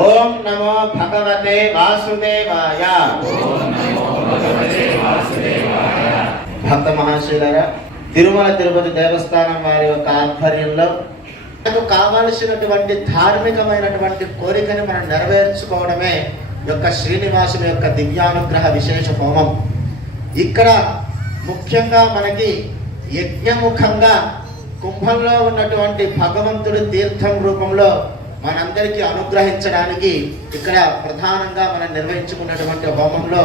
ఓం నమో భగవతే వాసుదేవాయ. భక్త మహాశయులారా, తిరుమల తిరుపతి దేవస్థానం వారి యొక్క ఆధ్వర్యంలో మనకు కావలసినటువంటి ధార్మికమైనటువంటి కోరికను మనం నెరవేర్చుకోవడమే యొక్క శ్రీనివాసుని యొక్క దివ్యానుగ్రహ విశేష హోమం. ఇక్కడ ముఖ్యంగా మనకి యజ్ఞముఖంగా కుంభంలో ఉన్నటువంటి భగవంతుడి తీర్థం రూపంలో మనందరికీ అనుగ్రహించడానికి ఇక్కడ ప్రధానంగా మనం నిర్వహించుకున్నటువంటి హోమంలో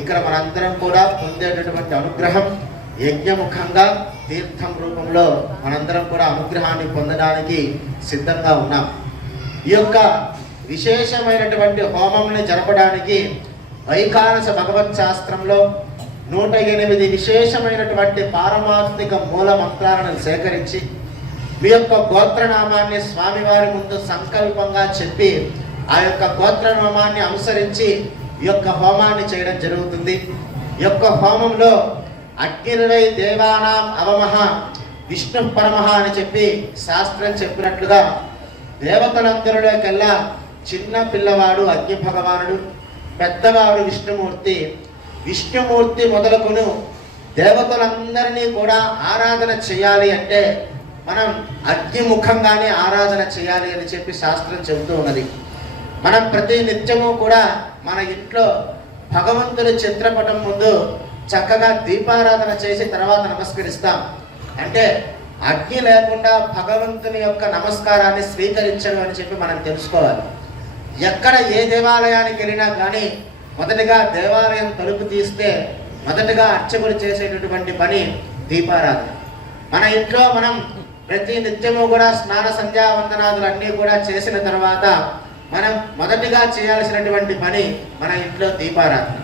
ఇక్కడ మనందరం కూడా పొందేటటువంటి అనుగ్రహం యజ్ఞముఖంగా తీర్థం రూపంలో మనందరం కూడా అనుగ్రహాన్ని పొందడానికి సిద్ధంగా ఉన్నాం. ఈ యొక్క విశేషమైనటువంటి హోమంని జరపడానికి వైఖానస భగవత్ శాస్త్రంలో 108 విశేషమైనటువంటి పారమాత్మిక మూల మంత్రాలను సేకరించి మీ యొక్క గోత్రనామాన్ని స్వామివారి ముందు సంకల్పంగా చెప్పి ఆ యొక్క గోత్రనామాన్ని అనుసరించి ఈ యొక్క హోమాన్ని చేయడం జరుగుతుంది. ఈ యొక్క హోమంలో అగ్నిర్వై దేవానాం అవమహ విష్ణు పరమహ అని చెప్పి శాస్త్రం చెప్పినట్లుగా దేవతలందరిలోకెల్లా చిన్న పిల్లవాడు అగ్ని భగవానుడు, పెద్దవాడు విష్ణుమూర్తి. విష్ణుమూర్తి మొదలుకొను దేవతలందరినీ కూడా ఆరాధన చేయాలి అంటే మనం అగ్నిముఖంగానే ఆరాధన చేయాలి అని చెప్పి శాస్త్రం చెబుతూ ఉన్నది. మనం ప్రతి నిత్యము కూడా మన ఇంట్లో భగవంతుని చిత్రపటం ముందు చక్కగా దీపారాధన చేసి తర్వాత నమస్కరిస్తాం. అంటే అగ్ని లేకుండా భగవంతుని యొక్క నమస్కారాన్ని స్వీకరించడం అని చెప్పి మనం తెలుసుకోవాలి. ఎక్కడ ఏ దేవాలయానికి వెళ్ళినా కానీ మొదటిగా దేవాలయం తలుపు తీస్తే మొదటగా అర్చకులు చేసేటటువంటి పని దీపారాధన. మన ఇంట్లో మనం ప్రతి నిత్యము కూడా స్నాన సంధ్యావందనాదులు అన్నీ కూడా చేసిన తర్వాత మనం మొదటిగా చేయాల్సినటువంటి పని మన ఇంట్లో దీపారాధన.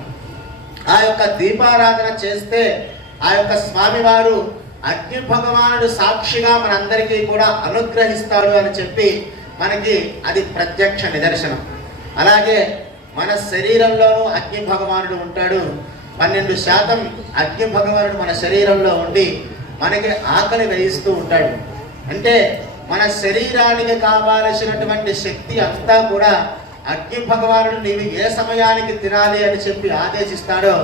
ఆ యొక్క దీపారాధన చేస్తే ఆ యొక్క స్వామివారు అగ్ని భగవానుడు సాక్షిగా మనందరికీ కూడా అనుగ్రహిస్తాడు అని చెప్పి మనకి అది ప్రత్యక్ష నిదర్శనం. అలాగే మన శరీరంలోనూ అగ్ని భగవానుడు ఉంటాడు. 12% అగ్ని భగవానుడు మన శరీరంలో ఉండి మనకి ఆకలి వేయిస్తూ ఉంటాడు. అంటే మన శరీరానికి కావాల్సినటువంటి శక్తి అంతా కూడా అగ్ని భగవానుడు నీవు ఏ సమయానికి తినాలి అని చెప్పి ఆదేశిస్తాడో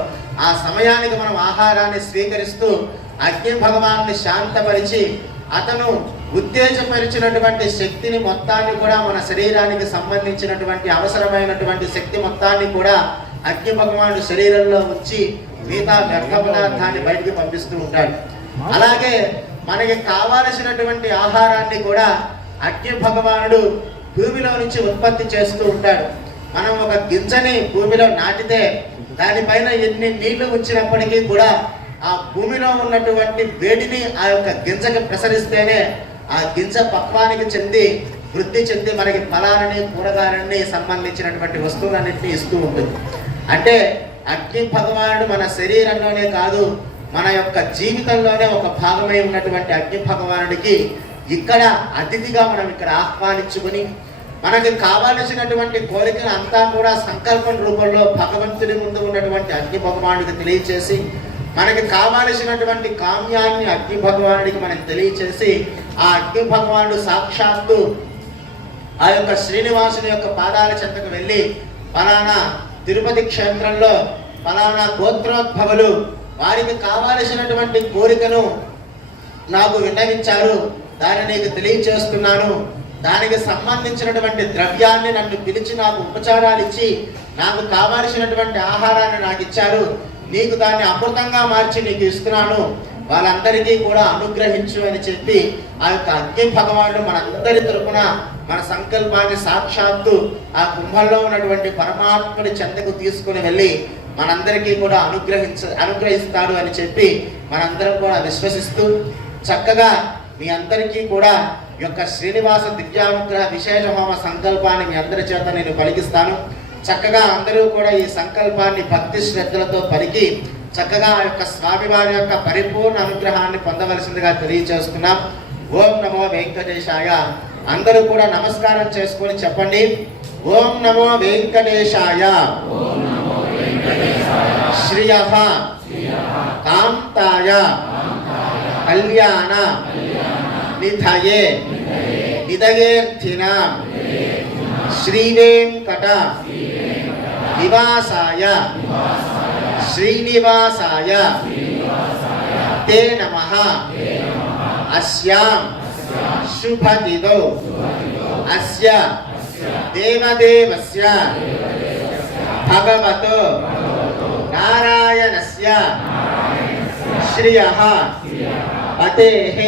ఆ సమయానికి మనం ఆహారాన్ని స్వీకరిస్తూ అగ్ని భగవాన్ని శాంతపరిచి అతను ఉత్తేజపరిచినటువంటి శక్తిని మొత్తాన్ని కూడా మన శరీరానికి సంబంధించినటువంటి అవసరమైనటువంటి శక్తి మొత్తాన్ని కూడా అగ్ని భగవానుడు శరీరంలో ఉంచి మిగతా వ్యర్థ పదార్థాన్ని బయటికి పంపిస్తూ ఉంటాడు. అలాగే మనకి కావాల్సినటువంటి ఆహారాన్ని కూడా అగ్ని భగవానుడు భూమిలో నుంచి ఉత్పత్తి చేస్తూ ఉంటాడు. మనం ఒక గింజని భూమిలో నాటితే దానిపైన ఎన్ని నీళ్లు ఉంచినప్పటికీ కూడా ఆ భూమిలో ఉన్నటువంటి వేడిని ఆ యొక్క గింజకి ప్రసరిస్తేనే ఆ గింజ పక్వానికి చెంది వృద్ధి చెంది మనకి ఫలాలని కూరగాయలని సంబంధించినటువంటి వస్తువులన్నింటినీ ఇస్తూ ఉంటుంది. అంటే అగ్ని భగవానుడు మన శరీరంలోనే కాదు మన యొక్క జీవితంలోనే ఒక భాగమై ఉన్నటువంటి అగ్ని భగవానుడికి ఇక్కడ అతిథిగా మనం ఇక్కడ ఆహ్వానించుకుని మనకి కావాల్సినటువంటి కోరికలు అంతా కూడా సంకల్పం రూపంలో భగవంతుడి ముందు ఉన్నటువంటి అగ్ని భగవానుడికి తెలియచేసి మనకి కావాల్సినటువంటి కామ్యాన్ని అగ్ని భగవానుడికి మనకి తెలియచేసి ఆ అగ్ని భగవానుడు సాక్షాత్తు ఆ యొక్క శ్రీనివాసుని యొక్క పాదాల చెంతకు వెళ్ళి ఫలానా తిరుపతి క్షేత్రంలో ఫలానా గోత్రోద్భవులు వారికి కావాల్సినటువంటి కోరికను నాకు విన్నవించారు, దాన్ని నీకు తెలియచేస్తున్నాను. దానికి సంబంధించినటువంటి ద్రవ్యాన్ని నన్ను పిలిచి నాకు ఉపచారాలు ఇచ్చి నాకు కావాల్సినటువంటి ఆహారాన్ని నాకు ఇచ్చారు. నీకు దాన్ని అమృతంగా మార్చి నీకు ఇస్తున్నాను. వాళ్ళందరికీ కూడా అనుగ్రహించు అని చెప్పి ఆ యొక్క అగ్ని భగవానుడు మనందరి తరపున మన సంకల్పాన్ని సాక్షాత్తు ఆ కుంభంలో ఉన్నటువంటి పరమాత్ముడి చెంతకు తీసుకుని వెళ్ళి మనందరికీ కూడా అనుగ్రహిస్తాడు అని చెప్పి మనందరం కూడా విశ్వసిస్తూ చక్కగా మీ అందరికీ కూడా ఈ యొక్క శ్రీనివాస దివ్యానుగ్రహ విశేష హోమ సంకల్పాన్ని మీ అందరి చేత నేను పలికిస్తాను. చక్కగా అందరూ కూడా ఈ సంకల్పాన్ని భక్తి శ్రద్ధలతో పలికి చక్కగా ఆ యొక్క స్వామివారి యొక్క పరిపూర్ణ అనుగ్రహాన్ని పొందవలసిందిగా తెలియజేస్తున్నాం. ఓం నమో వెంకటేశాయ. అందరూ కూడా నమస్కారం చేసుకొని చెప్పండి. ఓం నమో వెంకటేశాయ. శ్రియః కాంతాయ కళ్యాణ నిధయే నిధయేర్థినాం శ్రీవేంకట నివాసాయ శ్రీనివాసాయ తే నమః అస్యాం శుభతిథౌ అస్య దేవదేవస్య భగవతో నారాయణస్య శ్రియః పతేః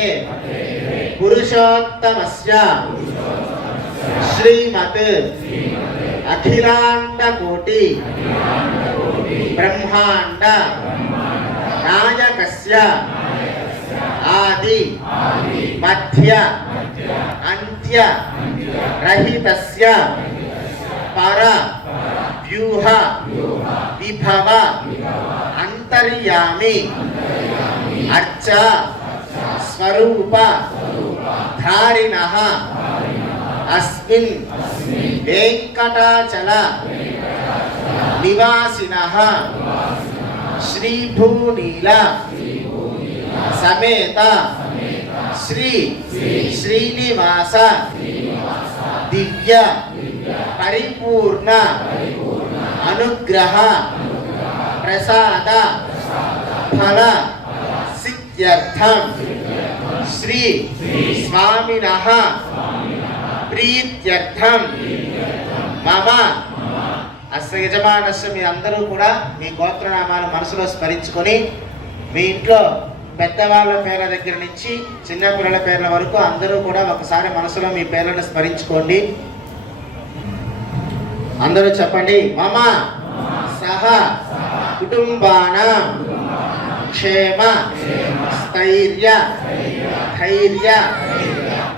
పురుషోత్తమస్య శ్రీమత్ అఖిలాండకోటి బ్రహ్మాండ నాయకస్య ఆది మధ్య అంత్య రహితస్య పర వ్యూహ విభవ అంతర్యామి అర్చ స్వరూప ధారిణః అస్మిన్ వెంకటాచల నివాసినః శ్రీభూనీల సమేత శ్రీ శ్రీనివాస దివ్య పరిపూర్ణ అనుగ్రహ ప్రసాద ఫల సిద్ధ్యర్థం శ్రీ స్వామినః ప్రీత్యర్థం మమ అస్య యజమానస్య మీ అందరూ కూడా మీ గోత్రనామాలు మనసులో స్మరించుకొని మీ ఇంట్లో పెద్దవాళ్ళ పేర్ల దగ్గర నుంచి చిన్నపిల్లల పేర్ల వరకు అందరూ కూడా ఒకసారి మనసులో మీ పేర్లను స్మరించుకోండి. అందరూ చెప్పండి. మమ సహ కుటుంబానాం క్షేమ స్థైర్య ధైర్య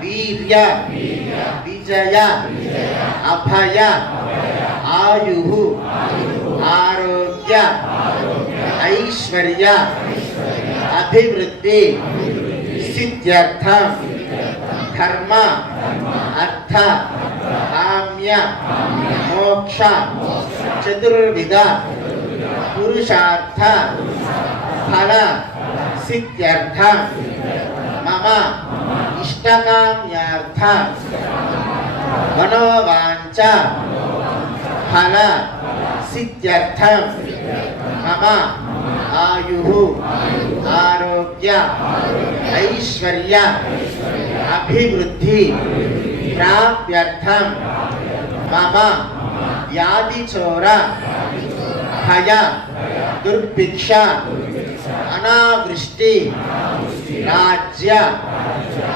వీర్య విజయ అభయ ఆయుః ఆరోగ్య ఐశ్వర్య అభివృద్ధి సిద్ధ్యర్థం ధర్మ అర్థ కామ్య మోక్ష చతుర్విధ పురుషార్థ ఫల సిద్ధ్యర్థం మమ ఇష్టకామ్యార్థ మనోవాంఛ ఫల సిద్ధ్యర్థం మమ ఆయుః ఆరోగ్య ఐశ్వర్య అభివృద్ధి ప్రాప్త్యర్థం మమ వ్యాధిచోర భయ దుర్భిక్ష అనావృష్టి రాజ్య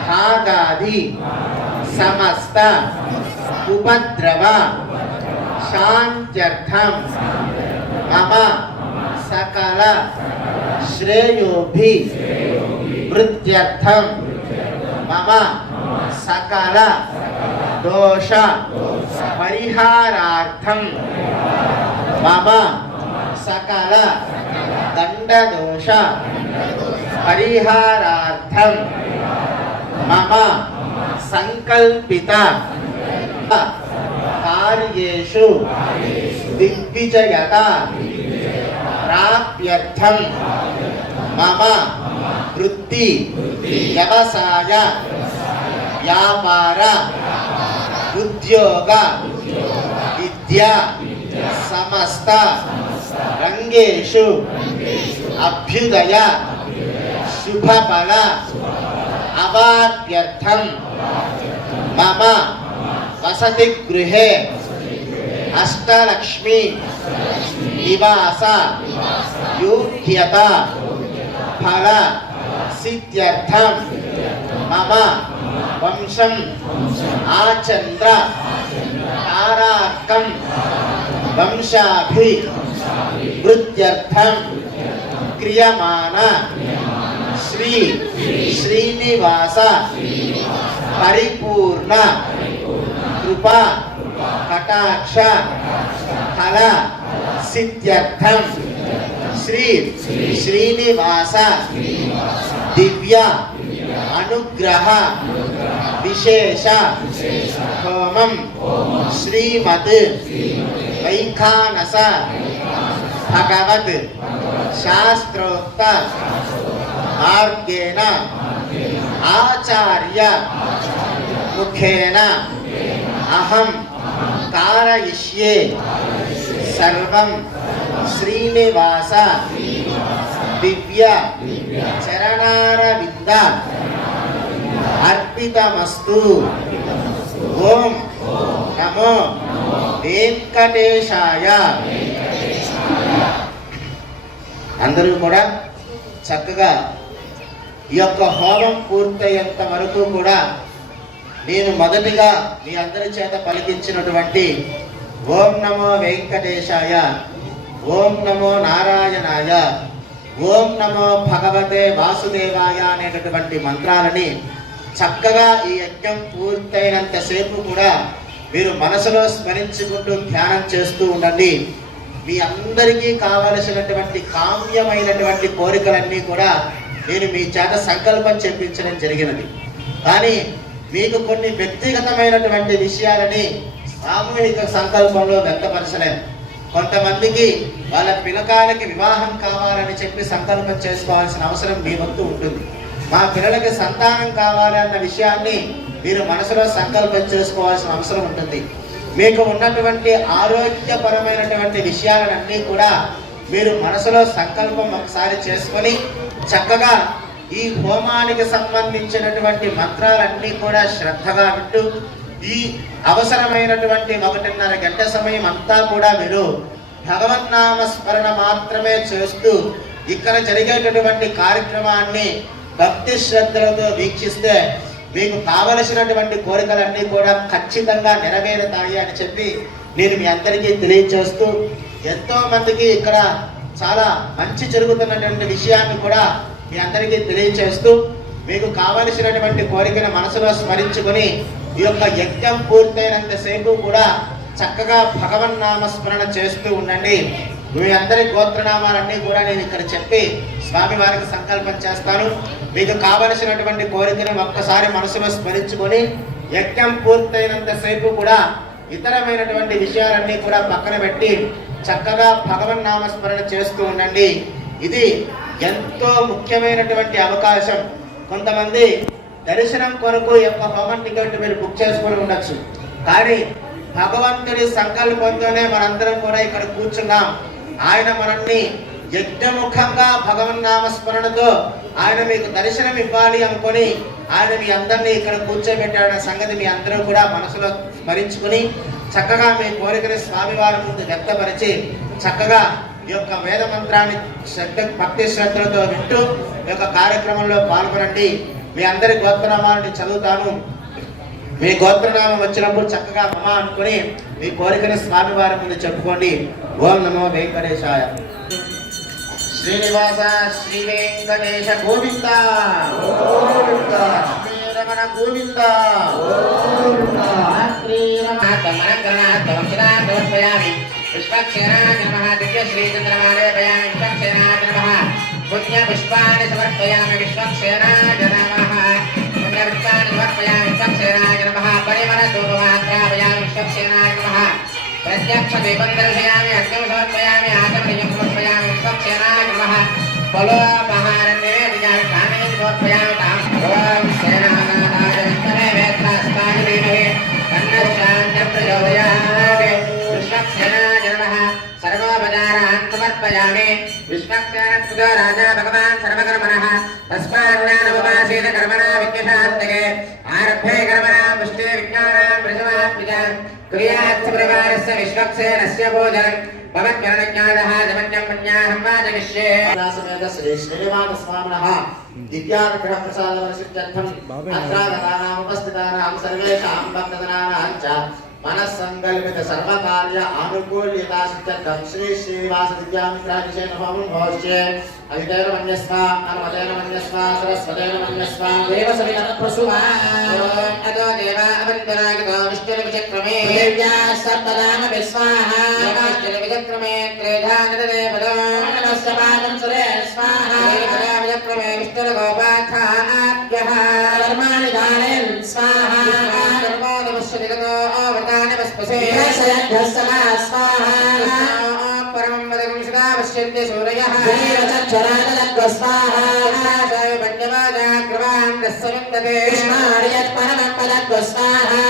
భాగాది సమస్త ఉపద్రవ శాంత్యర్థం మమ సకల శ్రేయోభి వృత్త్యర్థం మమ సకల దోష పరిహారార్థం మమ సకల దండదోష పరిహారార్థం మమ సంకల్పిత కార్యేషు దిగ్విజయత ప్రాప్త్యర్థం మమ వృత్తి వ్యవసాయ వ్యాపార ఉద్యోగ విద్యా సమస్త రంగేషు అభ్యుదయ శుభఫల అవాప్త్యర్థం మమ వసతి గృహే అష్టలక్ష్మి నివాస యోగ్యత ఫల సిద్ధ్యర్థం మమ వంశం ఆచంద్ర తారార్కం వంశాభి వృత్త్యర్థం క్రియమాణ శ్రీ శ్రీనివాస పరిపూర్ణ కృపా కటాక్ష ఫల సిద్ధ్యర్థం శ్రీ శ్రీనివాస దివ్య అనుగ్రహ విశేష హోమం శ్రీమద్ వైఖానస భగవత్ శాస్త్రోక్త మార్గేణ ఆచార్య ముఖేన అహం कारयिष्ये सर्वं श्रीनिवास दिव्य चरणारविंद अर्पितमस्तु। ओम नमो वेंकटेशाय। అందరూ కూడా చక్కగా ఈ యొక్క హోమం పూర్తయ్యేంత వరకు కూడా నేను మొదటిగా మీ అందరి చేత పలికించినటువంటి ఓం నమో వెంకటేశాయ, ఓం నమో నారాయణాయ, ఓం నమో భగవతే వాసుదేవాయ అనేటటువంటి మంత్రాలని చక్కగా ఈ యజ్ఞం పూర్తయినంతసేపు కూడా మీరు మనసులో స్మరించుకుంటూ ధ్యానం చేస్తూ ఉండండి. మీ అందరికీ కావలసినటువంటి కామ్యమైనటువంటి కోరికలన్నీ కూడా నేను మీ చేత సంకల్పం చెప్పించడం జరిగినది. కానీ మీకు కొన్ని వ్యక్తిగతమైనటువంటి విషయాలని సామూహిక సంకల్పంలో వ్యక్తపరచలేము. కొంతమందికి వాళ్ళ పిల్లకాయలకి వివాహం కావాలని చెప్పి సంకల్పం చేసుకోవాల్సిన అవసరం మీ వంతు ఉంటుంది. మా పిల్లలకి సంతానం కావాలి అన్న విషయాన్ని మీరు మనసులో సంకల్పం చేసుకోవాల్సిన అవసరం ఉంటుంది. మీకు ఉన్నటువంటి ఆరోగ్యపరమైనటువంటి విషయాలన్నీ కూడా మీరు మనసులో సంకల్పం ఒకసారి చేసుకొని చక్కగా ఈ హోమానికి సంబంధించినటువంటి మంత్రాలన్నీ కూడా శ్రద్ధగా వింటూ ఈ అవసరమైనటువంటి 1.5 గంట సమయం అంతా కూడా మీరు భగవన్నామ స్మరణ మాత్రమే చేస్తూ ఇక్కడ జరిగేటటువంటి కార్యక్రమాన్ని భక్తి శ్రద్ధలతో వీక్షిస్తే మీకు కావలసినటువంటి కోరికలన్నీ కూడా ఖచ్చితంగా నెరవేరుతాయి అని చెప్పి నేను మీ అందరికీ తెలియజేస్తూ, ఎంతో మందికి ఇక్కడ చాలా మంచి జరుగుతున్నటువంటి విషయాన్ని కూడా మీ అందరికీ తెలియజేస్తూ, మీకు కావలసినటువంటి కోరికను మనసులో స్మరించుకొని ఈ యొక్క యజ్ఞం పూర్తయినంతసేపు కూడా చక్కగా భగవన్నామ స్మరణ చేస్తూ ఉండండి. మీ అందరి గోత్రనామాలన్నీ కూడా నేను ఇక్కడ చెప్పి స్వామి వారికి సంకల్పం చేస్తాను. మీకు కావలసినటువంటి కోరికను ఒక్కసారి మనసులో స్మరించుకొని యజ్ఞం పూర్తయినంతసేపు కూడా ఇతరమైనటువంటి విషయాలన్నీ కూడా పక్కన పెట్టి చక్కగా భగవన్నామ స్మరణ చేస్తూ ఉండండి. ఇది ఎంతో ముఖ్యమైనటువంటి అవకాశం. కొంతమంది దర్శనం కొరకు యొక్క హోమం టికెట్ మీరు బుక్ చేసుకొని ఉండొచ్చు, కానీ భగవంతుడి సంకల్పంతోనే మనందరం కూడా ఇక్కడ కూర్చున్నాం. ఆయన మనల్ని యజ్ఞముఖంగా భగవన్నామ స్మరణతో ఆయన మీకు దర్శనం ఇవ్వాలి అనుకొని ఆయన మీ అందరినీ ఇక్కడ కూర్చోబెట్టాడన్న సంగతి మీ అందరూ కూడా మనసులో స్మరించుకుని చక్కగా మీ కోరికని స్వామివారి ముందు వ్యక్తపరిచి చక్కగా ఈ యొక్క వేద మంత్రాన్ని భక్తి శ్రద్ధలతో వింటూ ఈ యొక్క కార్యక్రమంలో పాల్గొనండి. మీ అందరి గోత్రనామాన్ని చదువుతాను. మీ గోత్రనామం వచ్చినప్పుడు చక్కగా మమ అనుకుని మీ కోరికని స్వామివారి ముందు చెప్పుకోండి. ఓం నమో వెంకటేశాయ. శ్రీనివాస శ్రీ వెంకటేశ గోవింద, శ్రీరమణ గోవింద. విశ్వక్షేణాయ నమః. దివ్య శ్రీ చంద్రమాలేపయామి. విశ్వక్షేణాయ నమః. పుణ్య పుష్పాన్ని సమర్పయామి. విశ్వక్షేణాయ నమః. పుణ్య పుష్పాన్ని సమర్పయామి. విశ్వక్షేణాయ నమః. పరిమళ ధూపమాత్రాపయామి. విశ్వక్షేణాయ నమః. ప్రత్యక్ష దీపం దర్శయామి. అగ్నిం సమర్పయామి. ఆచమనీయం సమర్పయామి. విశ్వక్షేణాయ నమః. ఫలోపహారం నివేదయామి. కామినీం సమర్పయామి. ఓం సేనానాథాయ విష్ణవే వేత్రాస్తాయ ధీమహి తన్నః ప్రచోదయామి. విశ్వక్షేణాయ నమః. సర్వోపచారాన్ సమర్పయామి. విశ్వక్షేణస్సుత రాజా భగవాన్ సర్వకర్మణః తస్మాన్నానుపమాసీత కర్మణా విద్యశాంతకే ఆరభ్యే కర్మణాం పుష్టే విజ్ఞానాం ప్రజమాత్మిజాం క్రియాత్స ప్రకారస్య విశ్వక్షేణస్య భోజనం భవత్కరణజ్ఞానః జమన్యం పుణ్యాహం వాచయిష్యే. సమేత శ్రీ శ్రీనివాస స్వామినః దివ్యానుగ్రహ ప్రసాద వరసిద్ధ్యర్థం అత్రాగతానాం ఉపస్థితానాం సర్వేషాం భక్తజనానాం చ మనస్సంకల్పిత సర్వకార్య ఆనుకూల్యతా సిద్ధ్యర్థం శ్రీ శ్రీనివాస దివ్యామిత్రాభిషేక హోమం భవిష్యే. అదితేన మన్యస్వ అనుమతేన మన్యస్వ సరస్వతేన మన్యస్వ దేవ సవిత ప్రసువా అదో దేవ అవంతరాగతో విష్ణు విచక్రమే దేవ్యా సర్వదాన విస్వాహ విష్ణు విచక్రమే త్రేధానదే పదో నమస్సపాదం సురే స్వాహ విచక్రమే విష్ణు గోపాఖ్యాభ్యః ధర్మాని దానేన్ స్వాహ ధర్మో నమస్సదిగతో వృతాని వస్పసే సయద్ధస్సమా స్వాహ పరమం వదగం సదా పశ్యంతి సూరయః దేవచక్షరానలగ్వ స్వాహ పంచవాజాగ్రవాన్ सविन्दते कृष्णार्यत्परमं पदं स्वाहा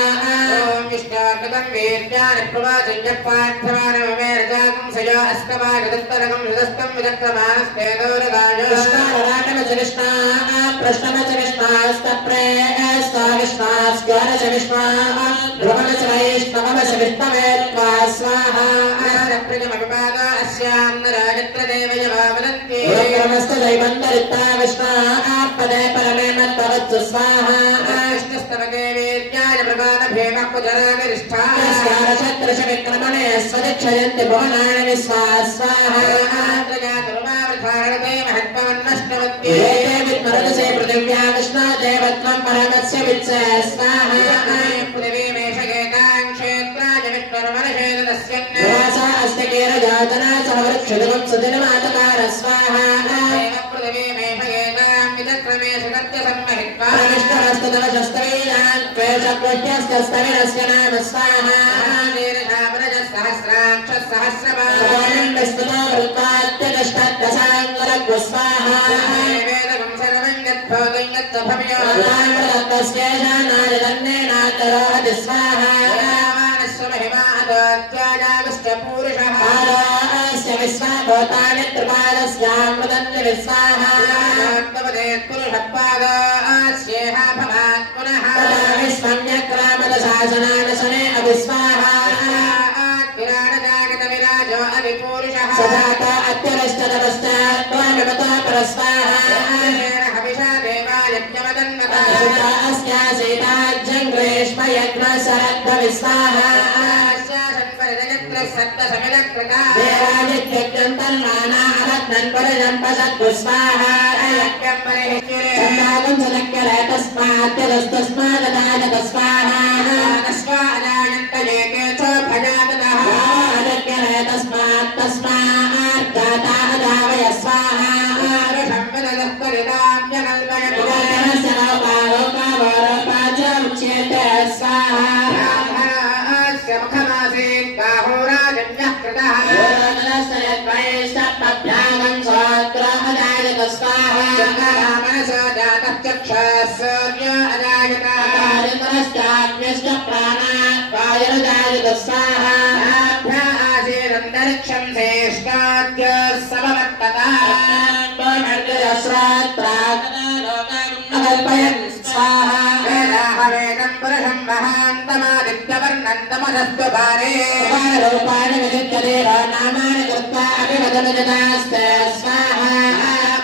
ॐ विष्णोर्गतं वीर्याणि प्रवाचयपार्थमानमेरजागं सयो अष्टमागदत्तरगं हृदस्तं विदक्रमानस्ते दौरगाय कृष्णाराटमच कृष्णा प्रश्नमच कृष्णास्तप्रेस्ता कृष्णास्कारच विष्णा ध्रुवमच वैष्णवमच विष्णवे त्वा स्वाहा प्रजमपादा अस्यां नराजत्रदेव यवावदन्ति रुद्रमस्तु दैवन्तरित्ता विष्णा आपदे परमे मत्पवत्सु स्वाहा कृष्णस्तवते वीर्याय प्रगानभेमकुजरानिष्ठा स्कारशत्रश विक्रमणे स्वदिक्षयन्ति भुवनानि विश्वा स्वाहा प्रजातुर्मावृथारते महत्त्वन्नष्टवत्ति एते विद्मरुदसे पृथिव्या विष्णा देवत्वं परमस्य वित्से स्वाहा पृथिवीमेषगेतां क्षेत्राय विष्णुर्मनषेदस्यन् वासा अस्ति केरजातना सह वृक्षदिगं सुदिनमातकार स्वाहा पृथिवीमेषगेतां विचक्रमे सुगत्य सम्महित्वा विष्णुरस्तु दशस्तवीयान् त्वेषकृत्यस्तस्तविरस्य नाम स्वाहा सहस्रपादं विस्तुतो वृत्वात्यतिष्ठद्दशाङ्गरग्रु स्वाहा सर्वं यद्भवतं यत्सभव्यो तस्येषानाय तन्नेनातरोहति स्वाहा महिमादत्याजाविष्टपूरुषः पादास्य विश्वाभूतानि त्रिपादस्यामृतन्य विस्वाहा पुरुषपादास्येह भवात् पुनः विश्वं यक्रामदशासनानशने अविस्वाहा किराणजागतविराजो अविपूरुषः सदाता अत्यरिष्टतपश्चात् त्वामिमतो परस्वाहा हविषा देवायज्ञमदन्मता अस्या सीताज्यं ग्रीष्म यज्ञशरद्धविस्वाहा देवादित्यज्ञं तन्माना अवत्नन् परिजं पशद्गु स्वाहा चन्द्रागं सदक्यरे तस्मात्यदस्तस्माददायत स्वाहा आदक्यरे तस्मात् दाता अदावय स्वाहा उदयस्य लोपावोपावोरोपा च उच्यते स्वाहा यद्वैष्टभ्यागं सोत्र अदायत स्वाहा आदितरश्चाग्निश्च प्राणात् वायुर्जायत स्वाहा आसीदन्तरिक्षं श्रेष्ठाद्य समवर्तता अकल्पयन् स्वाहा वेदाहवेदं पुरुषं महान्तमादित्यवर्णन्तमधस्तु पारे रूपाणि विचित्य देवा नामानि कृत्वा अभिवदनजनास्ते स्वाहा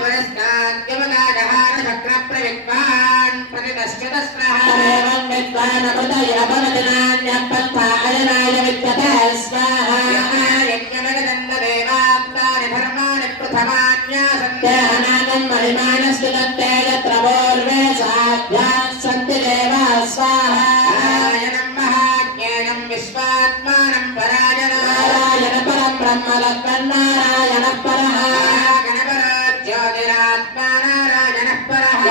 पुरस्ताद्यमदाजहारचक्रप्रविद्वान् प्रतिदश्यतस्रः तमेवं विद्वान् अमृतय भवति नान्यः पन्था अयनाय विद्यते स्वाहा यज्ञमगदन्ददेवात्तानि धर्माणि प्रथमान्यासन्ते देहनागं महिमानस्ति तत्ते यत्र पूर्वे साध्याः सन्ति देवाः स्वाहा नारायणं महाज्ञेयं विश्वात्मानं परायणं नारायण परं ब्रह्म लक्ष्मन्नारायणः परः ज्योतिरात्मा नारायणः परः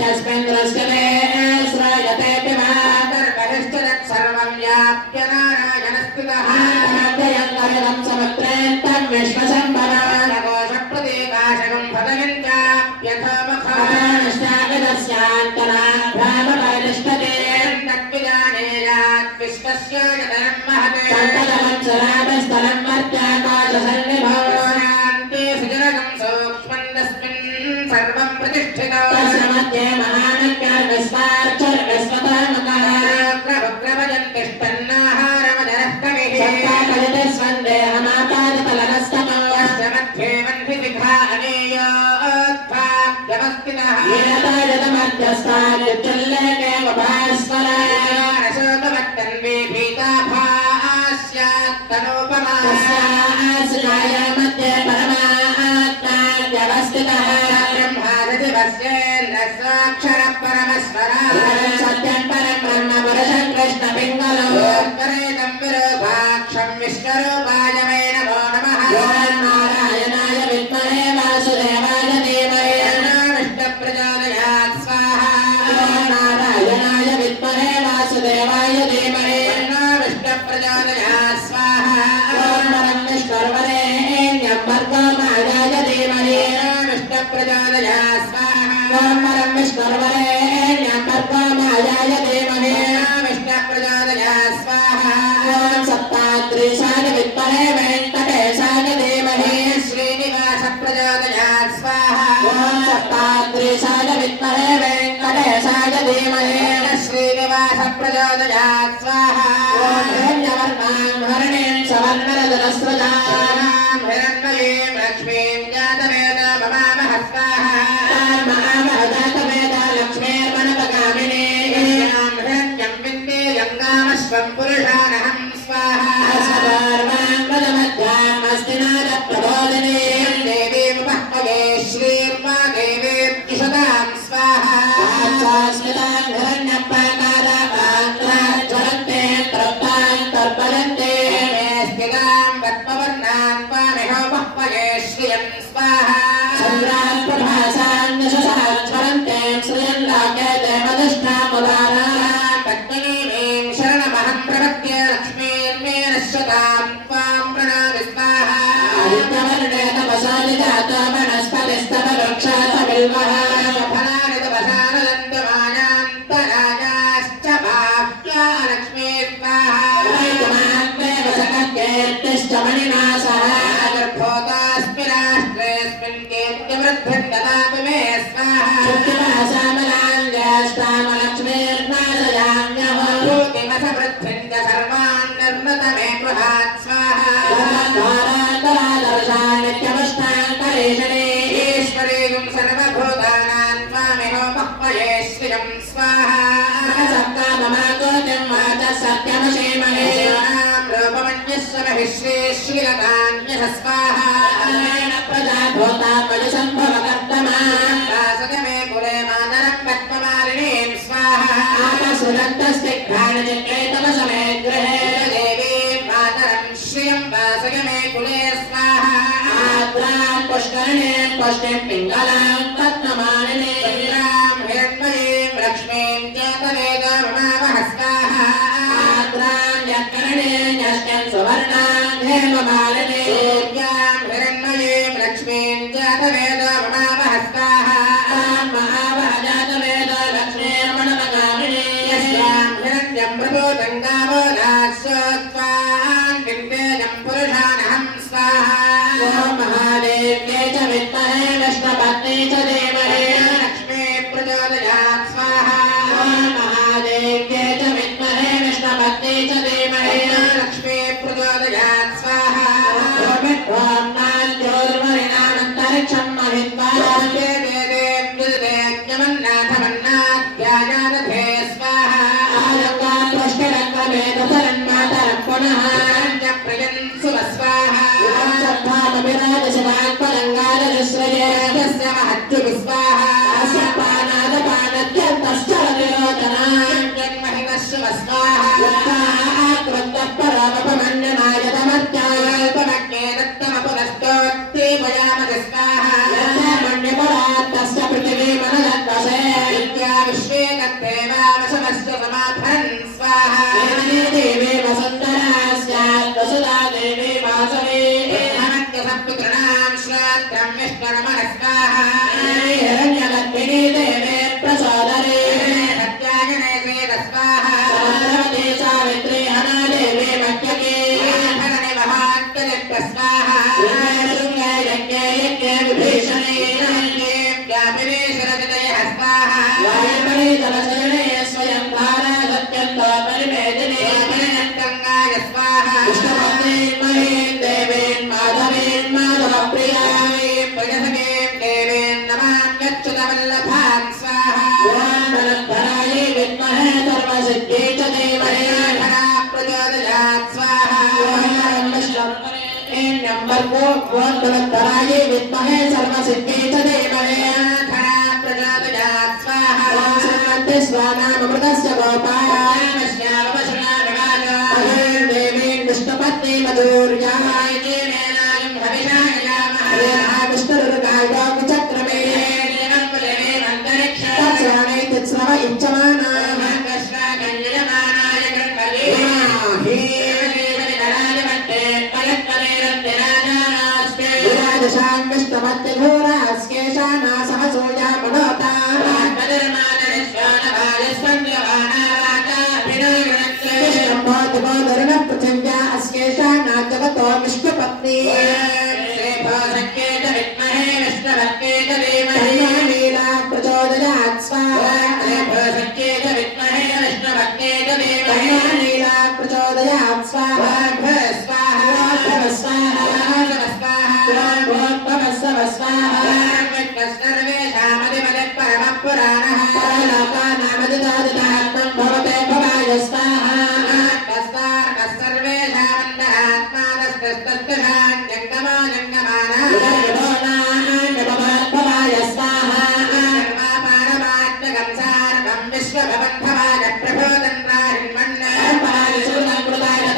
यस्मिन् दृश्यते श्रायतेऽपि वा सर्वं व्याप्य नारायणस्थितः यं समुद्रेन्तं विश्वसम्भवान् कोशप्रदेकाशकं फलयन्त्याप्यथोमखा निष्ठास्यान्तराभ्यामपरिष्ठते तद्विजानेयात् विश्वस्य जतनं महते सन्ततमक्षराभस्तलं मर्त्याकाशसन्निभो शान्ति सुजनकं सूक्ष्मन्दस्मिन् सर्वं प्रतिष्ठितो तस्य मध्ये महानज्ञार्विस्वार्चर्विस्वतामकः प्रभजन्तिष्ठन्नाहारमजरः कविः सत्ताकलिते स्वन्देहमापादतलनस्तमो तस्य मध्ये वह्निशिखा अनेयोत्थाप्यवस्थितः येतायतमध्यस्थान्युच्चल्लेकेव भास्वरा रसोपमत्तन्वे भीताभास्यात्तनोपमा तस्यास्याय मध्ये परमात्माव्यवस्थितः ब्रह्मादिवस्येन्द्रस्वाक्षरः परमस्वरा सत्यं परं ब्रह्म पुरुषं कृष्णपिङ्गलो परेदं विरूपाक्षं विश्वरूपाय मे नमो नमः नारायणाय विद्महे वासुदेवाय धीमहि विष्णुप्रचोदयात् स्वाहा नारायणाय विद्महे वासुदेवाय धीमहि विष्णुप्रचोदयात् स्वाहा परं विष्णुर्वरेण्यं भर्गो मायाय धीमहि विष्णुप्रचोदयात् स्वाहा ఓం పరం విష్ణుర్వరేణ్యం భర్గో మాయాయ ధీమహి విష్ణు ప్రచోదయాత్ స్వాహా ఓం సప్తాద్రీశాయ విద్మహే వెంకటేశాయ ధీమహి శ్రీనివాస ప్రచోదయాత్ స్వాహా ఓం సప్తాద్రీశాయ విద్మహే వెంకటేశాయ ధీమహి శ్రీనివాస ప్రచోదయాత్ స్వాహా ఓం హిరణ్యవర్ణాం హరిణీం సవర్ణరజనస్రజాం హిరణ్మయీం లక్ష్మీం జాతవేద మమామహ స్వాహా మహామహజాతవేద లక్ష్మీర్మనపగామినీ యస్యాం హిరణ్యం విందేయం గామశ్వం పురుషానహం స్వాహా సర్వార్వాంగదమధ్యామస్తినాదప్రబోధినీ దేవీముపహ్వయే శ్రీర్మా దేవీర్జుషతాం స్వాహా వాత్సాస్మితాం హిరణ్యప్రాకారాపాత్రాజ్వలంతే త్రప్తాంతర్పలంతే స్థితాం పద్మవర్ణాన్ త్వామిహోపహ్వయే శ్రియం స్వాహా చంద్రాన్ ప్రభాసాన్యశశాజ్వలంతే శ్రియం లోకే దేవదిష్టాముదారాం పద్మినీమీం శరణమహం ప్రపద్య లక్ష్మీర్మే నశ్యతాం త్వాం ప్రణామి స్వాహా ఆదిత్యవర్ణే తపసాని జాతో వనస్పతిస్తవ వృక్షాత బిల్వః ఫలాని తపసానందమాయాంతరాయాశ్చ భావ్యా లక్ష్మీ స్వాహా వైకుమాగ్నేవ సకర్కీర్తిశ్చ మణినా సహ గర్భోతాస్మి రాష్ట్రేస్మిన్ కీర్తివృద్ధిం దదాతు మే స్వాహా శుక్తిమాసామలాం జ్యేష్ఠామలక్ష్మీర్నాశయామ్యహ భూతిమసవృద్ధిం చ సర్వాన్ నిర్మత మే గృహాత్ స్వాహా ద్వారాంతరాదర్శానిత్యముష్టాంతరేషణే ఈశ్వరీయం సర్వభూతానాం త్వామిహోపహ్వయే శ్రియం స్వాహా సప్తామమాకోతిం వాచ సత్యమశీమహే శివానాం రూపమన్యస్వ మహిశ్రీ శ్రీలతాన్యస స్వాహా అనేన ప్రజాభూతా పయుసంభవకర్తమా వాసగ మే కులే మాతరం పద్మమాలినీం స్వాహా ఆపసురక్తస్నిగ్ధాని చిత్రైతమసమే గృహే దేవీం మాతరం శ్రియం వాసగ మే కులే స్వాహా ఆద్రాం పుష్కరిణీం పుష్టిం పింగళాం పద్మమాలినీ ఇంద్రాం హిరణ్మయీం లక్ష్మీం జాతవేద మమావహ స్వాహా ఆద్రాం యత్కరిణీం యష్టిం సువర్ణాం హేమమాలినీ సూర్యాం హిరణ్మయీం లక్ష్మీం జాతవేద మమావహ స్వాహా మహావహజాతవేద లక్ష్మీర్మణమగామినీ యస్యాం హిరణ్యం ప్రభూతం గావో దాస్యోత్వాన్ విందేయం పురుషానహం స్వాహా ఓం మహాదేవ్యే చ విద్మహే విష్ణుపత్ని చ ధీమహి లక్ష్మీ ప్రచోదయాత్ స్వాహా ఓం మహాదేవ్యే చ విద్మహే విష్ణుపత్ని చ ధీమహి లక్ష్మీ ప్రచోదయాత్ స్వాహా ఓం నాల్యోర్వరిణామంతరిక్షం మహిత్వా దేదేవ్యుదేజ్ఞమన్నాథమన్నాధ్యాయాదధే స్వాహా ఆలంగాం పుష్కరంగమేధసరన్మాతరం పునః ప్రియం శుభ స్వాహా సత్తామభిరాజశమాత్మలంగారజశ్రయే యస్య మహత్యుః స్వాహా పానాదపానత్యంతశ్చరతిరోచనాం జన్మహినః శుభ స్వాహా ఆకృత్యః పరమపమన్యనాయతమర్త్యాయ అల్పమగ్నే దత్తమపునస్తోత్తే భయామతి స్వాహా మణ్యపరాత్తస్య పృథివీమనగద్వసే విద్యా విశ్వే గద్దేవావశమస్య సమాధరన్ స్వాహా దేవీ వసుంధరా స్యాత్ వసుధా దేవీ వాసవీ అనంత్య సప్తుతృణాం శ్రాద్ధం విష్ణురమణ స్వాహా హిరణ్యగర్భిణీ దేవీ ప్రచోదరీ సత్యాయనే శ్వేత స్వాహా చంద్రవతి సావిత్రీ హనా దేవీ మధ్యకీ ధరణి మహాత్మలిప్త స్వాహా శృంగే యజ్ఞే యజ్ఞే విభీషణీ వ్యాపిరేశరజయ స్వాహా వాయుమణి జలశయనే స్వయం ధారా సత్యంతో పరివేదినీ గంగాయ స్వాహా విష్ణుపత్నీం మహీం దేవీం మాధవీం మాధవప్రియాం ప్రజసగేం దేవేం నమామ్యచ్యుతవల్లభాం స్వాహా ఓం బలధరాయై విద్మహే సర్వసిద్ధి చ ధీమహి ధరా ప్రచోదయాత్ స్వాహా ఓం విష్ణుర్వరేణ్యం భర్గో బలధరాయై విద్మహే సర్వసిద్ధి చ ధీమహి ధరా ప్రచోదయాత్ స్వాహా ఓం శ్రీమతి స్వానామృతస్య గోపాయ అహేం దేవీం విష్ణుపత్ని మధుర్యాయ జీవేనాయం హవిషాయామః విష్ణురుగాయోగి చక్రమే తత్స్వామి తిత్స్రవ ఇంచమానాః విరాజశాం విష్ణుమత్తిఘోరాస్కేశానా సహసోయా మనోతా దివోదరుణ పృథివ్యా అస్యేషా నాజగతో విష్ణుపత్ని శ్రీభోసఖ్యే చ విద్మహే విష్ణుపత్నే చ ధీమహి నీలా ప్రచోదయాత్ స్వాహా శ్రీభోసఖ్యే చ విద్మహే విష్ణుపత్నే చ ధీమహి నీలా ప్రచోదయాత్ స్వాహా స్వాహా స్వాహా స్వాహా స్వాహా సర్వేషామధిపతి పరమ పురాణః లోకానామదిదాదిదాత్మం భవతే భవాయ స్వాహా భవాయ స్వాహా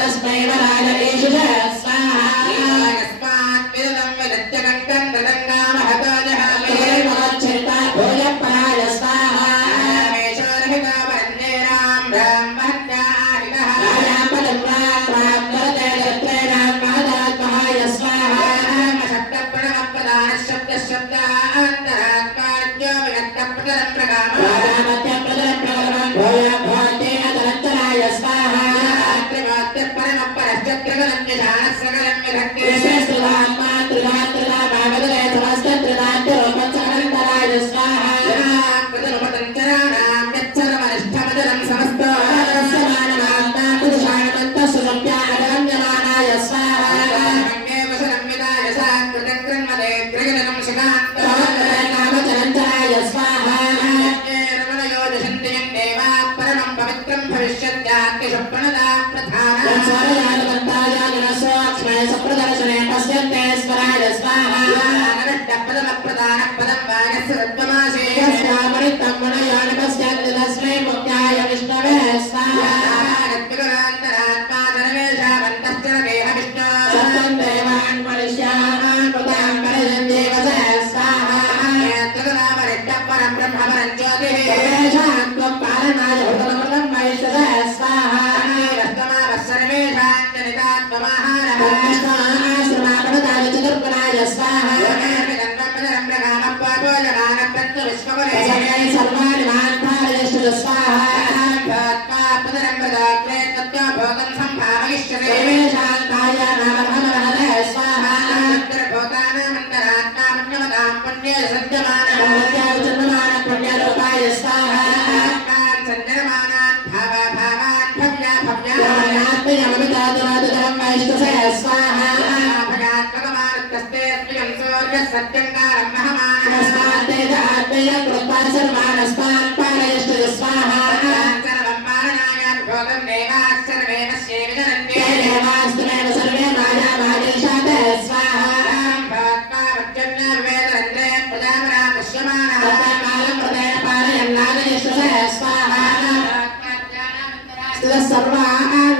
తస్మై వరాయ ఏషు స్వాహా భోజపరాయ స్వాహా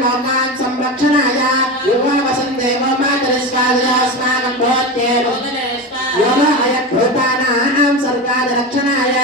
లోకాన్ సంరక్షణాయ యువ వసందేవ మాతరస్వాదస్మాకం భవత్యే యోగ అయభూతానాం సర్గాద రక్షణాయ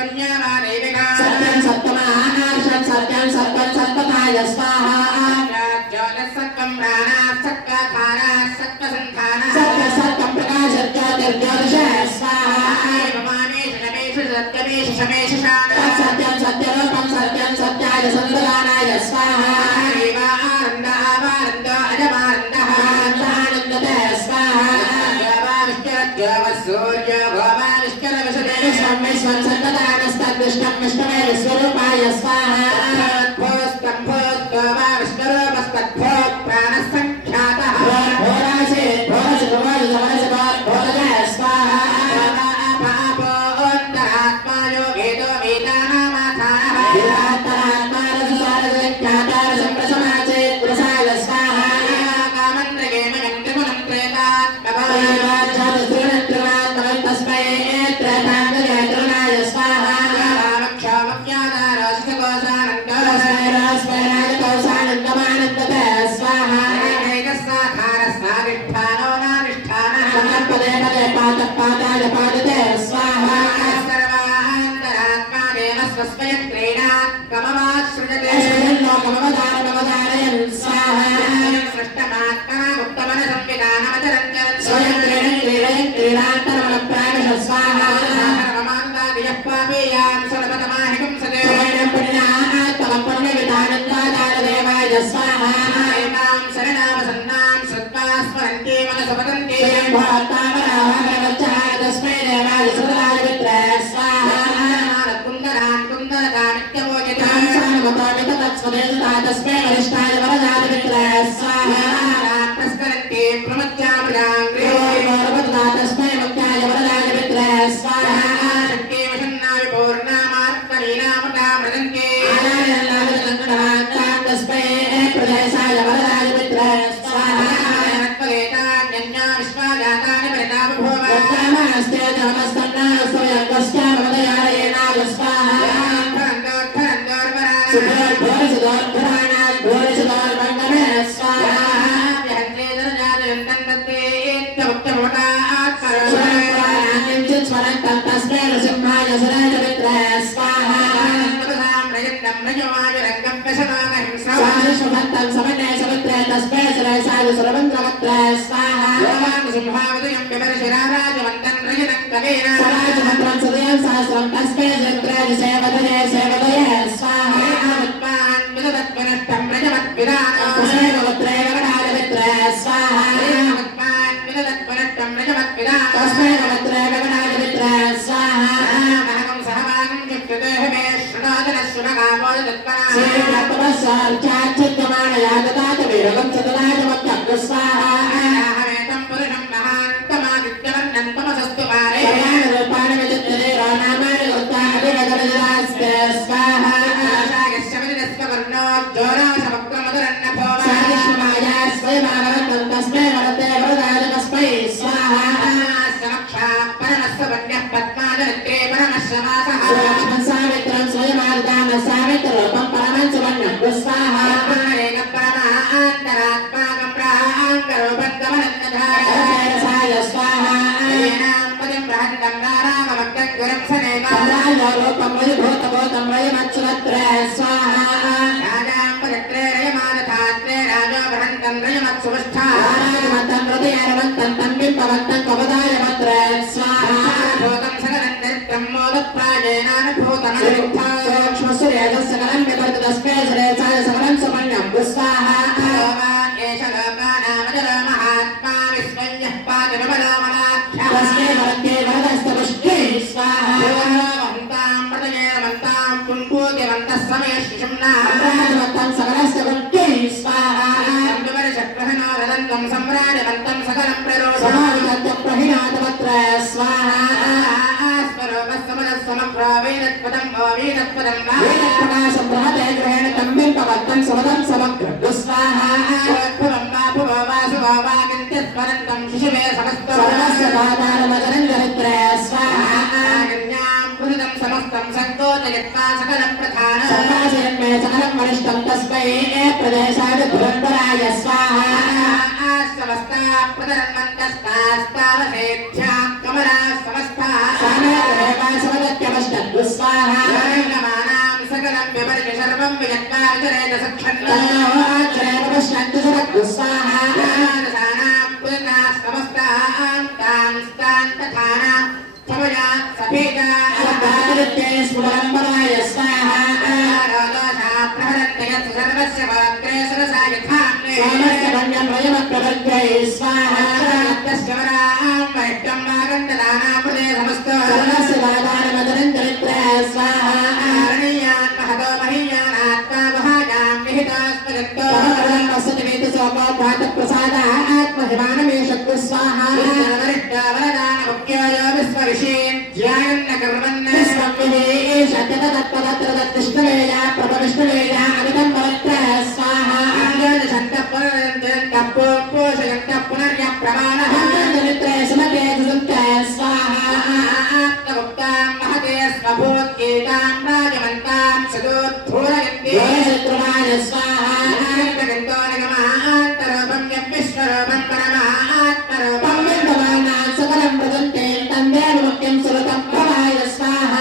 सत्यं सत्यमानार्षं सत्यं सत्यं सत्यताय स्वाहा सत्य सत्यं प्रकाश ज्योतिर्ज्योतिष स्वाहा सत्यं सत्यरूपं सत्यं सत्याय सन्ददानाय स्वाहा आनन्दते स्वाहा विश्वं सन्ददानस्तद्विष्णं विष्णवे विश्वरूपाय स्वाहा तस्मै वरिष्ठाय वरदाय विग्रह स्वाहा तस्करन्ते प्रमत्यामृताङ्ग्रे तस्मै मुख्याय वरदाय विग्रह स्वाहा शक्ति वशन्नाय पूर्णामात्मनीनामृतामृतन्ते आनायनामृतङ्गणान्तां तस्मै प्रदेशाय वरदाय विग्रह स्वाहा रत्पलेतान्यन्या विश्वाजातानि परिणामभूम नमस्ते नमस्तन्ना स्वयं स्वाहा स्वाहा यत्त्वा विचरेत सक्षन्नो आचरेत सुरक्तु स्वाहा दानां पुनः समस्तान् तान् स्तान् तथाना समयात् सभेदा सदादित्ये स्मरणपराय स्वाहा रोदोषा प्रहरन्ति यत् सर्वस्य वाक्रे सरसा यथाम्ने समस्त वन्यं वयमप्रपद्यै स्वाहा तस्य वरां वैष्टं वागन्तदानां प्रदे समस्तो सर्वस्य वादानमदरन्तरित्र स्वाहा आरणीयान् महतो महीयानात्मा वहायां निहितास्मदत्तो वसति वेद सोमो भातप्रसादा आत्महिमानमेषत्तु स्वाहा वरदानमुख्याय विश्वविषीन् ध्यायन्न कुर्वन् विश्वम्विधेश तत्तदत्तदत्तष्टवेय प्रभविष्टवेय अमितं भवत्र स्वाहा पोषयन्तः पुनर्यप्रमाणः दरिद्रे सुमते सुसुप्ते स्वाहा आत्मगुप्तां महते स्वभूद्गीतां राजवन्तां सदोद्धूरयन्ति शत्रुवाय स्वाहा गन्तोनिगमान्तरूपं यद्विश्वरूपं परमात्मरूपं भगवानां सकलं प्रदन्ते तन्देवमुख्यं सुरतं भवाय स्वाहा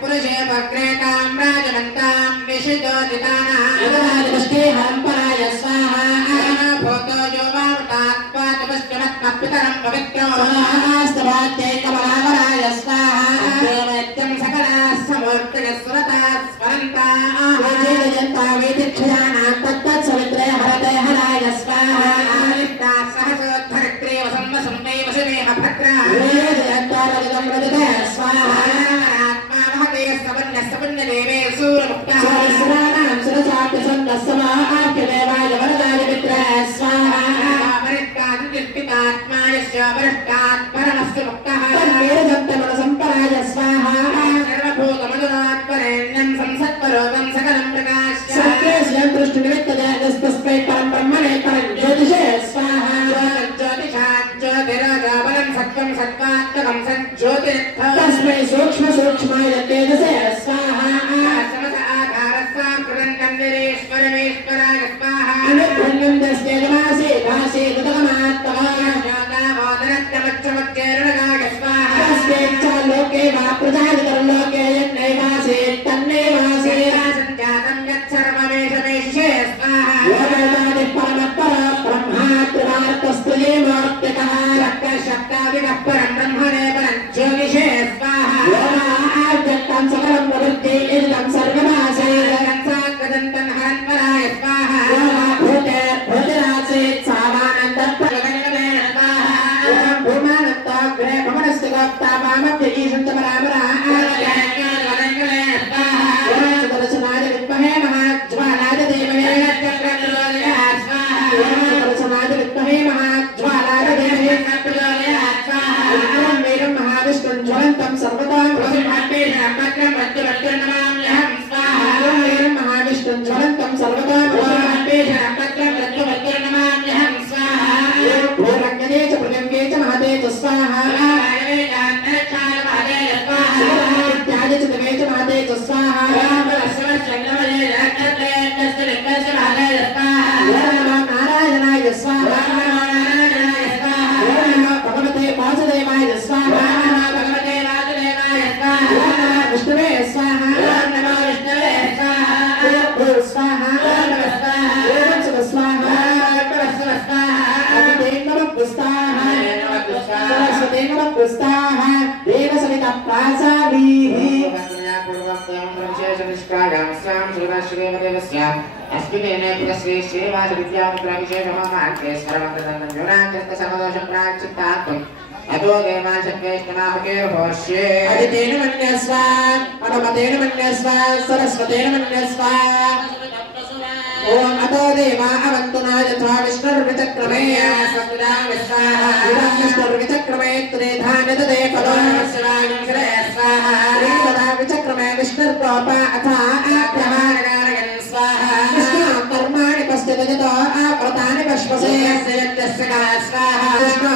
पुरुषे वक्रेतां राजवन्तां विशितोदितानां दृष्टे हरम्पराय स्वाहा भूतो यो वावतात्पादपश्चमत्मपितरं पवित्रो स्वाहास्तवाद्यै कमलावराय स्वाहा देवैत्यं सकलाः समूर्तयः सुरताः स्मरन्ताः वेदयन्ता वेदिक्षयाणां तत्तत्सवित्रे हरते हराय स्वाहा आदित्याः सहसोद्धरित्रे वसन्वसन्ते वसुदेह भद्रा वेदयन्ता रजतं रजते स्वाहा आत्मा महते सपन्नदेवे सूरमुक्तः सहस्राणां सुरसाप्यसन्दस्समाप्यदेवाय वरदाय मित्र स्वाहा परिष्टादिष्टितात्मा यस्य परिष्टात् परमस्य मुक्तः तन्मेरजन्तमनसम्पराय स्वाहा सर्वभूतमनुरात्परेण्यं संसत्परोगं सकलं प्रकाश्य सत्यस्य दृष्टिनिमित्तजयस्तस्मै परं ब्रह्मणे परं ज्योतिषे स्वाहा ज्योतिराजाबलं सत्त्वं सत्त्वात्मकं सज्ज्योतिरित्थः तस्मै सूक्ष्माय तेजसे स्वाहा समस आधारस्सां कृतं वीरेश्वरमेश्वराय स्वाहा अनुभ्रन्नं दस्येजमासे भासे दुतमात्मः ज्ञानावोदनत्यमच्चमच्चेरणगाय स्वाहा तस्येच्छा लोके वा प्रजादितर्लोके यन्नैवासे तन्नैवासे सञ्जातं यत्सर्वमेषमेषे स्वाहा योगदानि परमपर ब्रह्मा त्रिवार्तस्तुजेमोक्तकः शक्तादिकः परं ब्रह्मणे परं ज्योतिषे स्वाहा योगाद्यक्तं सकलं प्रवृत्ति इदं सर्वमासे कंसाग्रदन्तं हरन्पराय स्वाहा भूतिरासेत् सामानन्दप्रगणगणेन स्वाहा भूमानन्ताग्रे भवनस्य गोप्ता वामभ्यगीषन्तपरामरा सुदर्शनाय विद्महे महाज्वालाय धीमहि सुदर्शनाय विद्महे महाज्वालाय धीमहि वीरं महाविष्णुं ज्वलन्तं सर्वदा वीरं महाविष्णुं ज्वलन्तं सर्वदा भूरङ्गने च प्रगङ्गे च महते च स्वाहा इत्यादि च दिवे च महते च स्वाहा नारायणाय स्वाहा भगवते वासुदेवाय स्वाहा विष्णुवे स्वाहा स्वाहा स्वाहा अतो देवाशक्वेष्टमाहुकेर्भोष्ये अदितेन मन्यस्व अनुमतेन मन्यस्व सरस्वतेन मन्यस्व ओम अतो देवा अवन्तुना यथा विष्णुर्विचक्रमे विष्णुर्विचक्रमे त्रेधान्यतदे पदो श्रीपदा विचक्रमे विष्णुर्प्रोपा अथा आभ्यमानकारयन् स्वाहा विष्णु कर्माणि पश्यतजतो आप्रतानि पश्वसे स्वाहा विष्णु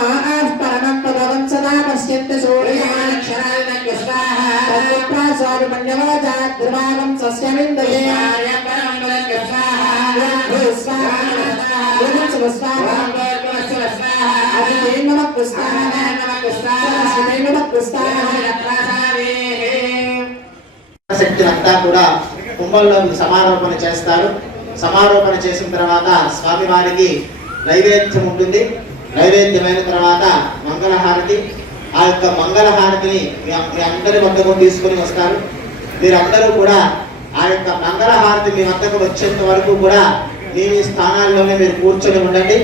परमं पदं सदा पश्यन्ति सूर्यानक्षराय स्वाहा स्वाभिमन्यवोजात् ध्रुवागं सस्यमिन्दये स्वाहा శక్తులంతా కూడా కుంభంలోకి సమారోపణ చేస్తారు. సమారోపణ చేసిన తర్వాత స్వామివారికి నైవేద్యం ఉంటుంది. నైవేద్యమైన తర్వాత మంగళహారతి. ఆ యొక్క మంగళహారతిని మీ అందరి వద్దకు తీసుకుని వస్తారు. మీరందరూ కూడా ఆ యొక్క మంగళహారతి మీ వద్దకు వచ్చేంత వరకు కూడా మీ స్థానాల్లోనే మీరు కూర్చొని ఉండండి.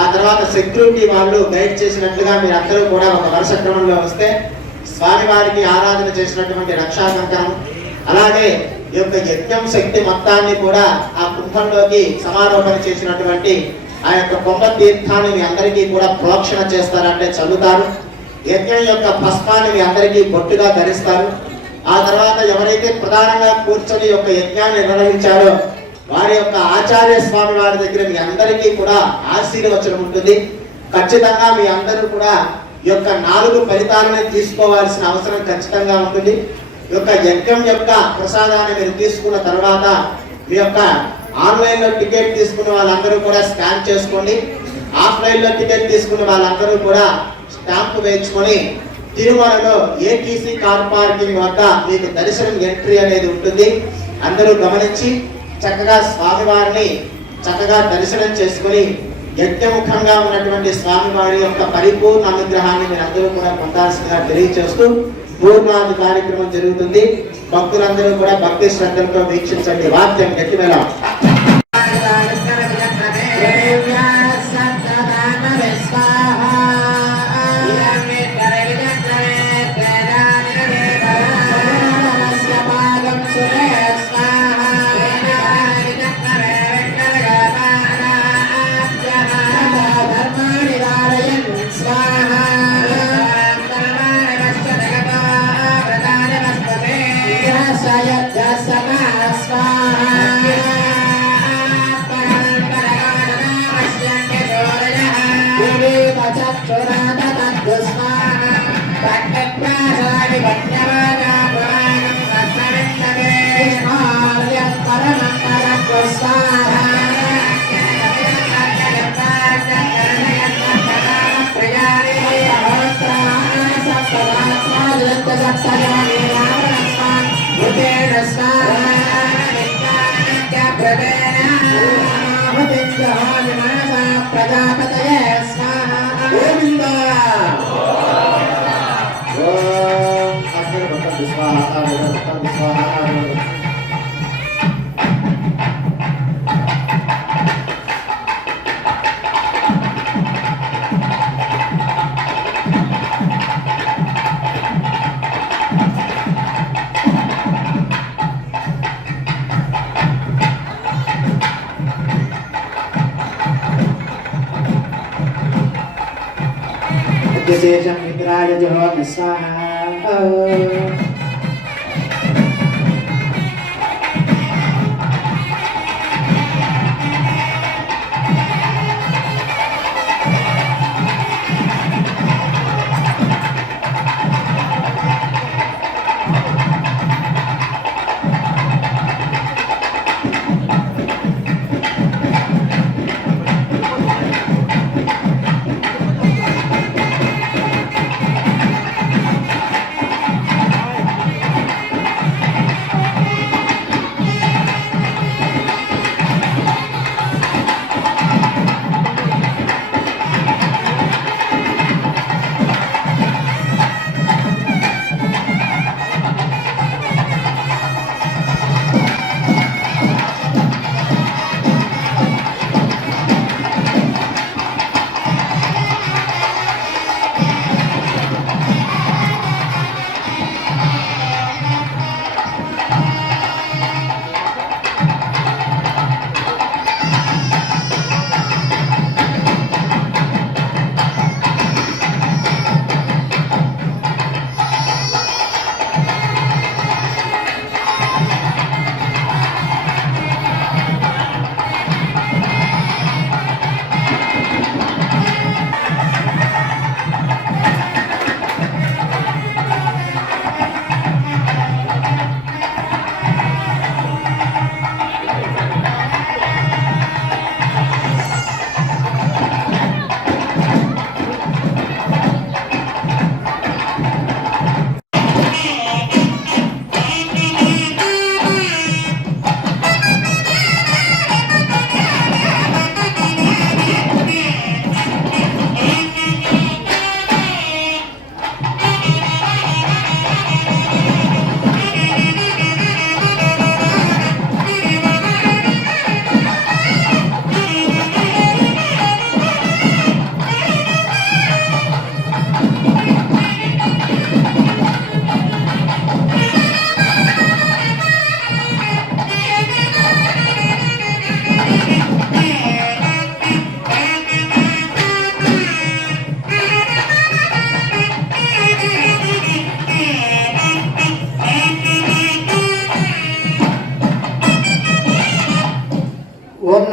ఆ తర్వాత సెక్యూరిటీ వాళ్ళు గైడ్ చేసినట్లుగా మీరందరూ కూడా ఒక వరుస క్రమంలో వస్తే స్వామివారికి ఆరాధన చేసినటువంటి రక్షా కంకణం, అలాగే ఈ యొక్క యజ్ఞం శక్తి మొత్తాన్ని కూడా ఆ కుంభంలోకి సమారోపణ చేసినటువంటి ఆ యొక్క కుంభ తీర్థాన్ని మీ అందరికీ కూడా ప్రోక్షణ చేస్తారంటే చల్లుతారు. యజ్ఞం యొక్క భస్మాన్ని మీ అందరికీ బొట్టుగా ధరిస్తారు. ఆ తర్వాత ఎవరైతే ప్రధానంగా కూర్చొని యొక్క యజ్ఞాన్ని నిర్వహించారో వారి యొక్క ఆచార్య స్వామి వారి దగ్గర మీ అందరికీ కూడా ఆశీర్వచనం ఉంటుంది. ఖచ్చితంగా మీ అందరూ కూడా ఈ యొక్క 4 ఫలితాలను తీసుకోవాల్సిన అవసరం ఖచ్చితంగా ఉంటుంది. ఈ యొక్క యజ్ఞం యొక్క ప్రసాదాన్ని మీరు తీసుకున్న తర్వాత మీ యొక్క ఆన్లైన్లో టికెట్ తీసుకున్న వాళ్ళందరూ కూడా స్కాన్ చేసుకోండి. ఆఫ్లైన్లో టికెట్ తీసుకున్న వాళ్ళందరూ కూడా స్టాంప్ వేయించుకొని తిరుమలలో ఏటీసీ కార్ పార్కింగ్ వద్ద మీకు దర్శనం ఎంట్రీ అనేది ఉంటుంది. అందరూ గమనించి చక్కగా స్వామివారిని చక్కగా దర్శనం చేసుకుని యజ్ఞముఖంగా ఉన్నటువంటి స్వామివారి యొక్క పరిపూర్ణ అనుగ్రహాన్ని మీరు అందరూ కూడా పొందాల్సిందిగా తెలియజేస్తూ పూర్ణాది కార్యక్రమం జరుగుతుంది. భక్తులందరూ కూడా భక్తి శ్రద్ధలతో వీక్షించండి. వాద్యం గట్టి మేళ. ప్రజాపతయే స్వాహా. గోవిందా विशेषं विग्रहाय जुहोमि स्वाहा.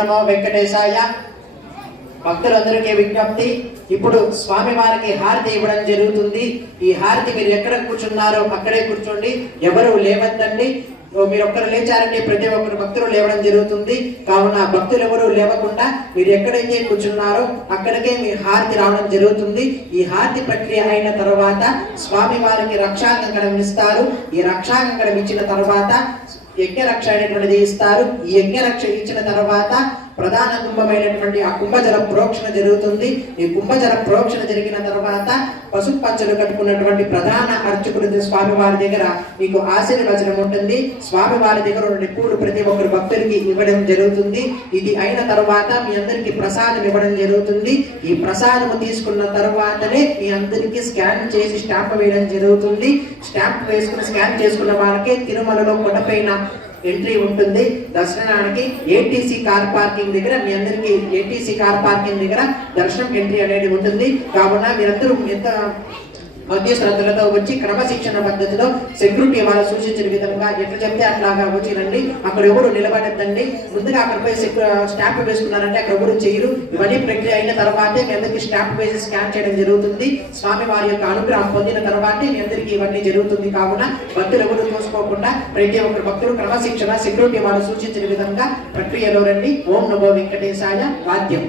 నమో వెంకటేశాయ. భక్తులందరికీ విజ్ఞప్తి, ఇప్పుడు స్వామి వారికి హారతి ఇవ్వడం జరుగుతుంది. ఈ హారతి మీరు ఎక్కడ కూర్చున్నారో అక్కడే కూర్చోండి, ఎవరు లేవద్దండి. మీరు ఒక్కరు లేచారంటే ప్రతి ఒక్కరు భక్తులు లేవడం జరుగుతుంది. కావున భక్తులు ఎవరు లేవకుండా మీరు ఎక్కడైతే కూర్చున్నారో అక్కడికే మీ హారతి రావడం జరుగుతుంది. ఈ హారతి ప్రక్రియ అయిన తర్వాత స్వామి వారికి రక్షాకంకణం ఇస్తారు. ఈ రక్షాకంకణం ఇచ్చిన తర్వాత యజ్ఞ రక్ష అనేటువంటిది ఇస్తారు. ఈ యజ్ఞ రక్ష ఇచ్చిన తర్వాత ప్రధాన కుంభమైనటువంటి ఆ కుంభజల ప్రోక్షణ జరుగుతుంది. ఈ కుంభజల ప్రోక్షణ జరిగిన తర్వాత పసుపు పంచలు కట్టుకున్నటువంటి ప్రధాన అర్చకుడు స్వామి వారి దగ్గర మీకు ఆశీర్వచనం ఉంటుంది. స్వామి వారి దగ్గర ఉన్న పూలు ప్రతి ఒక్కరు భక్తులకి ఇవ్వడం జరుగుతుంది. ఇది అయిన తర్వాత మీ అందరికి ప్రసాదం ఇవ్వడం జరుగుతుంది. ఈ ప్రసాదము తీసుకున్న తర్వాతనే మీ అందరికి స్కాన్ చేసి స్టాంప్ వేయడం జరుగుతుంది. స్టాంప్ వేసుకుని స్కాన్ చేసుకున్న వాళ్ళకే తిరుమలలో కొండపైన ఎంట్రీ ఉంటుంది. దర్శనానికి ఏటీసీ కార్ పార్కింగ్ దగ్గర మీ అందరికి ఏటీసీ కార్ పార్కింగ్ దగ్గర దర్శనం ఎంట్రీ అనేది ఉంటుంది. కావున మీరందరూ ఎంత మధ్య శ్రద్ధలతో వచ్చి క్రమశిక్షణ పద్ధతిలో సెక్యూరిటీ వాళ్ళు సూచించిన విధంగా ఎట్లా చెప్తే అట్లాగా వచ్చి రండి. అక్కడ ఎవరు నిలబడద్దండి. ముందుగా అక్కడ పోయి స్టాంప్ వేసుకున్నారంటే అక్కడ ఎవరు చేయరు. ఇవన్నీ ప్రక్రియ అయిన తర్వాతే మీ అందరికి స్టాంప్ వేసి స్కాన్ చేయడం జరుగుతుంది. స్వామి వారి యొక్క అనుగ్రహం పొందిన తర్వాతే మీ అందరికి ఇవన్నీ జరుగుతుంది. కావున భక్తులు ఎవరు చూసుకోకుండా ప్రతి ఒక్కరు భక్తులు క్రమశిక్షణ సెక్యూరిటీ వాళ్ళు సూచించిన విధంగా ప్రక్రియలో రండి. ఓం నమో వెంకటేశాయ. వాద్యం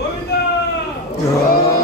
Govinda!